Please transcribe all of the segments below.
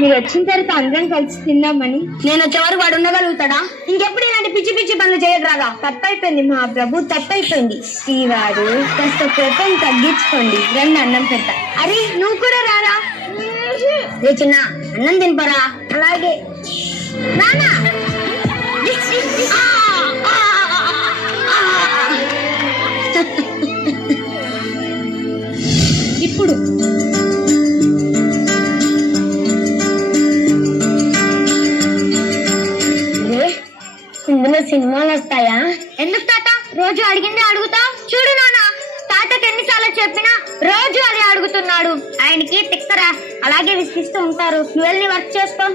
మీరు వచ్చిన తర్వాత అందరం కలిసి తిందామని. నేను వచ్చేవారు వాడు ఉండగలుగుతాడా? ఇంకెప్పుడు ఇలాంటి పిచ్చి పిచ్చి పనులు చేయరాగా. తప్పైపోయింది మా ప్రభు, తప్పైపోయింది. శ్రీవారు కాస్త కోపం తగ్గించుకోండి, రండి అన్నం పెట్ట. అరే నువ్వు కూడా రారా. రే చిన్న అన్నం తినిపరా. అలాగే నానా. ఇప్పుడు ఇందులో సినిమాలు వస్తాయా? ఎందుకు తాత రోజు అడిగిందే అడుగుతా? చూడు నాన్న, తాతకి ఎన్నిసార్లు చెప్పినా రోజు అది అడుగుతున్నాడు. ఆయనకి తిక్కరా, అలాగే విసిగిస్తూ ఉంటారు. నువ్వు వెళ్ళి వర్క్ చేసుకో.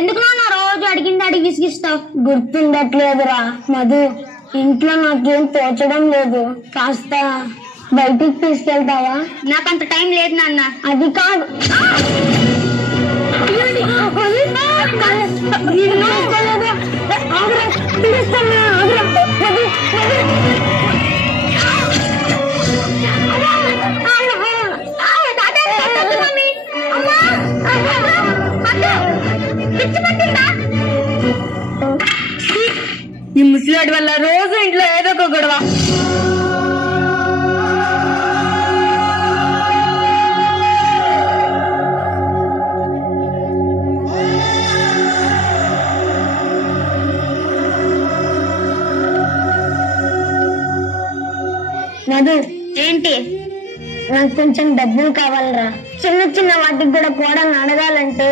ఎందుకు నాన్న రోజు అడిగింది అడిగి విసిగిస్తావు? గుర్తుండట్లేదురా మధు, ఇంట్లో నాకేం తోచడం లేదు. కాస్త బయటికి తీసుకెళ్తావా? నాకంత టైం లేదు నాన్న. అది కాదు, ఈ ముసలాడి వల్ల రోజు ఇంట్లో ఏదో ఒక గొడవ. మధు, ఏంటి? నాకు కొంచెం డబ్బులు కావాలరా. చిన్న చిన్న వాటికి కూడా కోడల్ని అడగాలంటే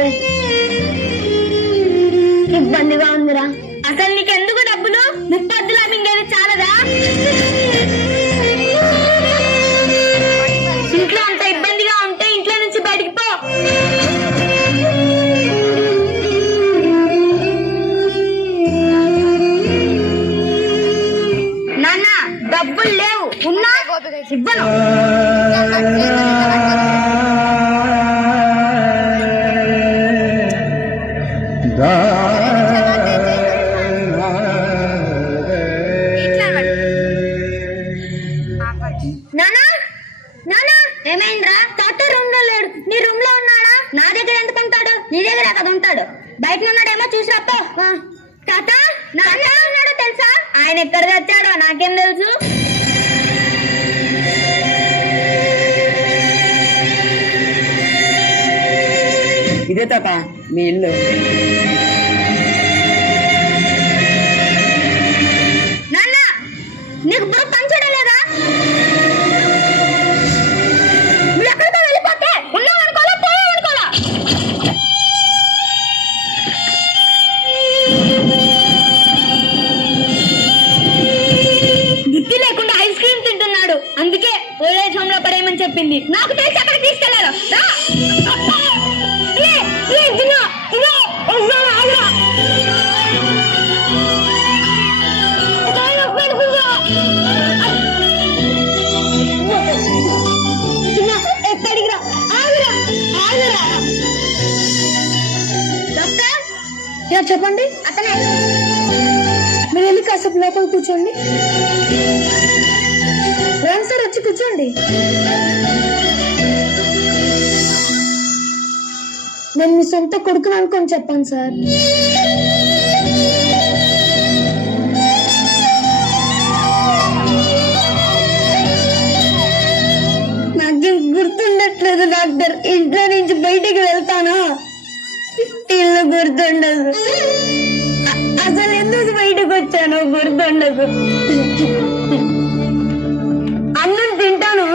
ఇబ్బందిగా ఉందిరా. అసలు నీకెందుకు డబ్బులు? ముప్పొద్దులా మింగేది చాలదా? ఇంట్లో అంత ఇబ్బందిగా ఉంటే ఇంట్లో నుంచి బయటికి పో. నాన్న డబ్బులు లేవు, ఉన్నా ఇవ్వను. నానా నానా, ఏమైందిరా? తాత రూమ్ లో లేడు. నీ రూమ్ లో ఉన్నాడా? నా దగ్గర ఎందుకు ఉంటాడు? నీ దగ్గర కదా ఉంటాడు. బయట ఉన్నాడేమో చూసి రాపో. తాత నాన్న ఉన్నాడో తెలుసా? ఆయన ఎక్కడ తెచ్చాడో నాకేం తెలుసు. ఇదే తాత మీ ఇల్లు. నాన్న నీకు బుర్ర పంచడలేదా? నువ్వు ఎక్కడికో వెళ్ళిపోతే ఉన్నావు అనుకోవాలా, పోయావు అనుకోవాలా? బుద్ధి లేకుండా ఐస్ క్రీమ్ తింటున్నాడు. అందుకే ఓల్డేజ్ హోమ్ లో పడేయమని చెప్పింది. నాకు తెలిసి అక్కడికి తీసుకెళ్లారు. చెప్పండి. అతనే. మీరు వెళ్ళి కాసేపు లోపల కూర్చోండి. రండి సార్, వచ్చి కూర్చోండి. నేను మీ సొంత కొడుకుని అనుకొని చెప్పాను సార్. నాకేం గుర్తుండట్లేదు డాక్టర్. ఇంట్లో నుంచి బయటికి వెళ్తానా ఇల్లు గుర్తుండదు. అసలు ఎందుకు బయటకు వచ్చాను గుర్తుండదు. అన్నం తింటాను,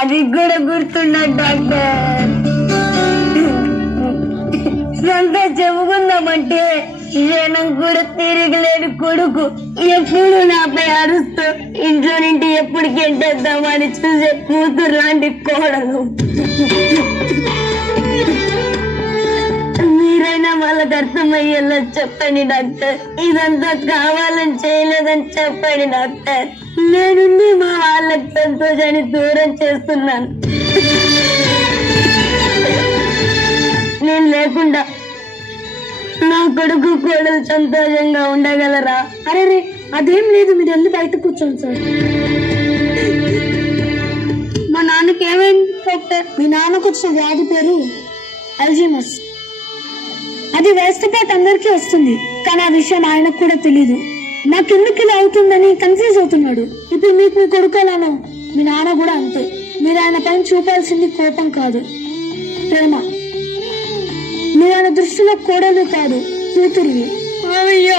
అది కూడా గుర్తుండదు డాక్టర్. సొంత చెప్పుకుందామంటే జనం కూడా తిరిగిలేడు కొడుకు. ఎప్పుడు నాపై అరుస్తూ ఇంట్లో నుండి ఎప్పుడు గెంటేద్దామని చూసే కూతురు లాంటి కోడలు. మీరైనా వాళ్ళకి అర్థమయ్యేలా చెప్పండి డాక్టర్. ఇదంతా కావాలని చేయలేదని చెప్పండి డాక్టర్. నేనుండి మా వాళ్ళకి సంతోషాన్ని దూరం చేస్తున్నాను. నేను లేకుండా నా కొడుకు కోడలు సంతోషంగా ఉండగలరా? అరే రే, అదేం లేదు, మీరు వెళ్ళి బయట కూర్చోండి సార్. మా నాన్నకి ఏమైంది డాక్టర్? మీ నాన్నకు వచ్చిన వ్యాధి పేరు అల్జీమర్స్. అది వయసుతో పాటు అందరికీ వస్తుంది, కానీ ఆ విషయం ఆయనకు కూడా తెలియదు. నాకెందుకు ఇలా అవుతుందని కన్ఫ్యూజ్ అవుతున్నాడు. ఇప్పుడు మీకు మీ కొడుకు ఎలానో మీ నాన్న కూడా అంతే. మీరు ఆయన పైన చూపాల్సింది కోపం కాదు, ప్రేమ. నువ్వు ఆయన దృష్టిలో కోడలు కాదు, కూతురివి. మావయ్య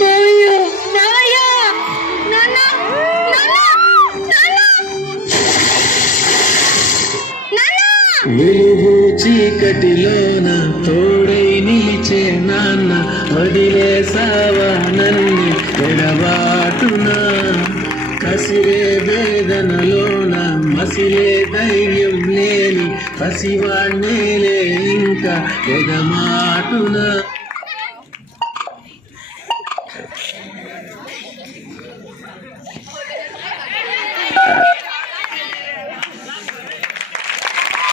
మావయ్య మావయ్య నాన్న నాన్న నాన్న నాన్న వెలుగు చీకటిలోన తోడై నిలిచే నాన్న వదిలేసావా నన్ను ఎడబాటునా. కసిరే వేదనలోన మసిలే ధైర్యం లేని పసివాణ్ణేలే ఇంకా ఎడమాటునా.